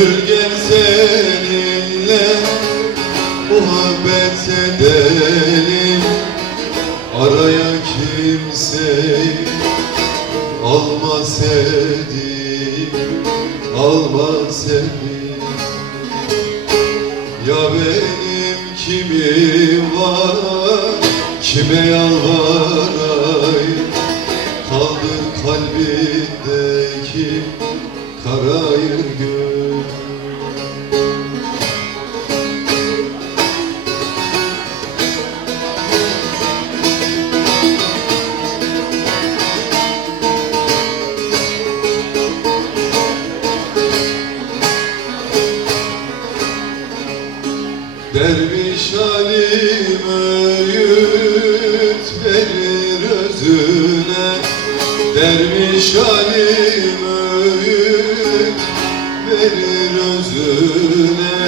Gel seninle muhabbet edelim. Araya kimseyi alma sevdiğim Alma sevdiğim. Ya benim kimim var Kime yalvarayım Derviş alim öğüt verir özüne.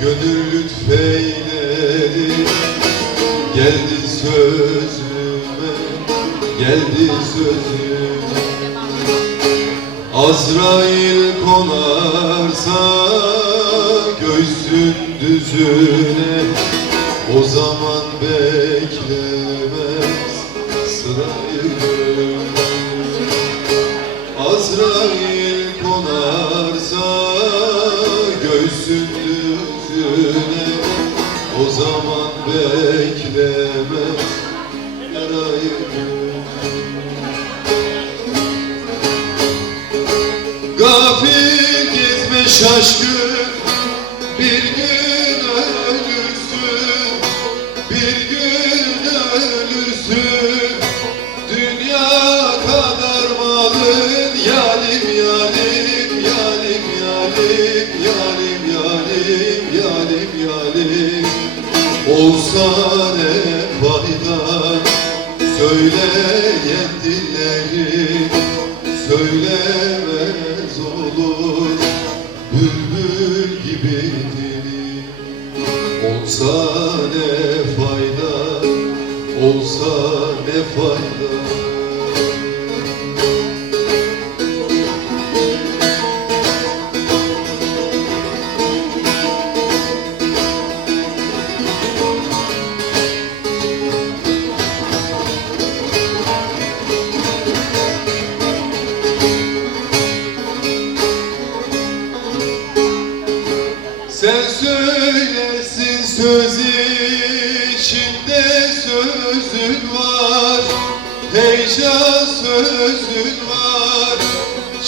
Gönül lütfeyledi geldi sözüme Geldi sözüme. Azrail konarsa göğsün düzüne. O zaman beklemez sırayı Azrail konarsa göğsün düzüne O zaman beklemez yarayı Gafil gezme şaşkın yalim yalim Olsa ne fayda? Söyleyen dillerin söylemez olur. Bülbül gibi dili Olsa ne fayda? Olsa ne fayda söylesin söz içinde sözün var. Heyecan sözün var.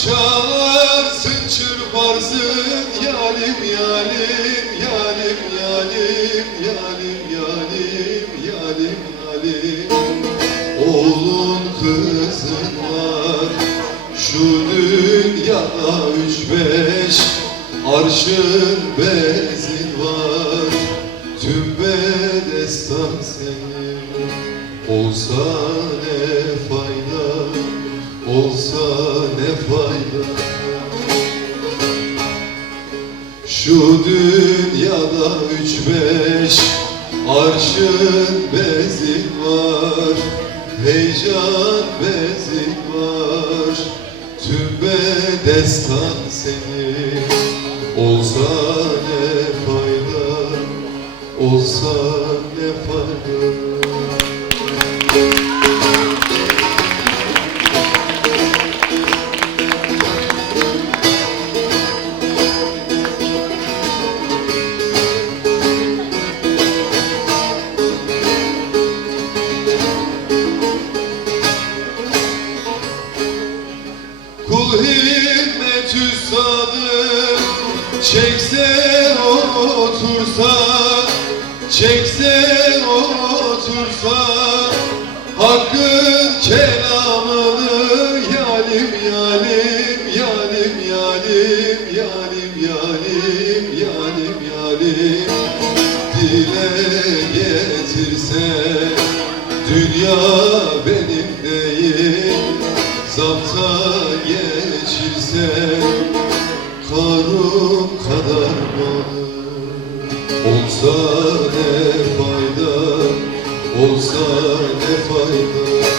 Çalarsın çırparsın yalim yalim yalim yalim yalim yalim yalim yalim Oğlun kızın var. Şu dünyada üç beş Arşın bezin var. Tüm bedestan senin. Olsa ne fayda Olsa ne fayda. Şu dünyada üç beş Arşın bezin var. Heyecan bezin var. Tüm bedestan senin. Olsa Çekse otursa Çekse otursa Hakkın kelamını yalim yalim yalim yalim yalim yalim olsa ne fayda?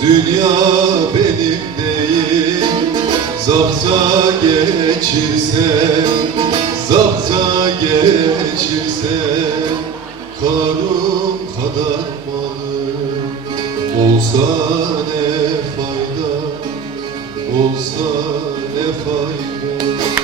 Dünya benim değil Zapta geçirse Zapta geçirse Karım kadar malım Olsa ne fayda? Olsa ne fayda?